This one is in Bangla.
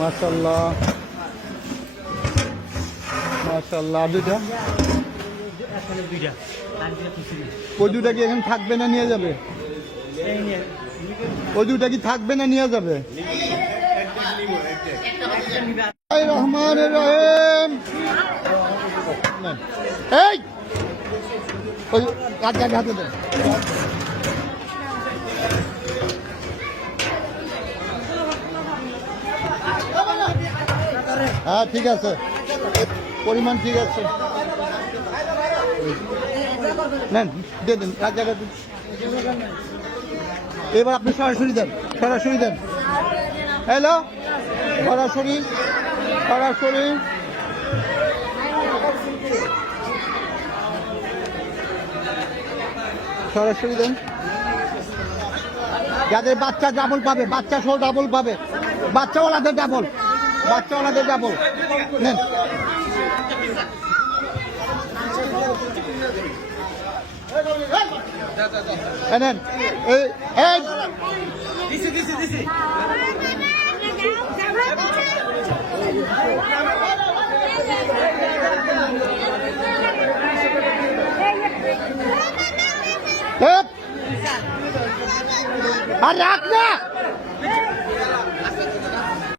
মাশাআল্লাহ মাশাআল্লাহ। আর দুইটা ওই দুটা কি এখন থাকবে না নিয়ে যাবে? ওই দুটা কি থাকবে না নিয়ে যাবে? রহমান রহিম। এই হাতে দেন। হ্যাঁ ঠিক আছে, পরিমাণ ঠিক আছে। নেন দিয়ে দেন, এক জায়গায়। এবার আপনি সরাসরি দেন, সরাসরি দেন। হ্যালো, সরাসরি সরাসরি। সরাসরি দেন। যাদের বাচ্চা ডাবল পাবে, বাচ্চা সহ ডাবল পাবে, বাচ্চাওয়ালাদের ডাবল, বাচ্চাওয়ালাদের ডাবল নেন। নেন এই আর রাখ না।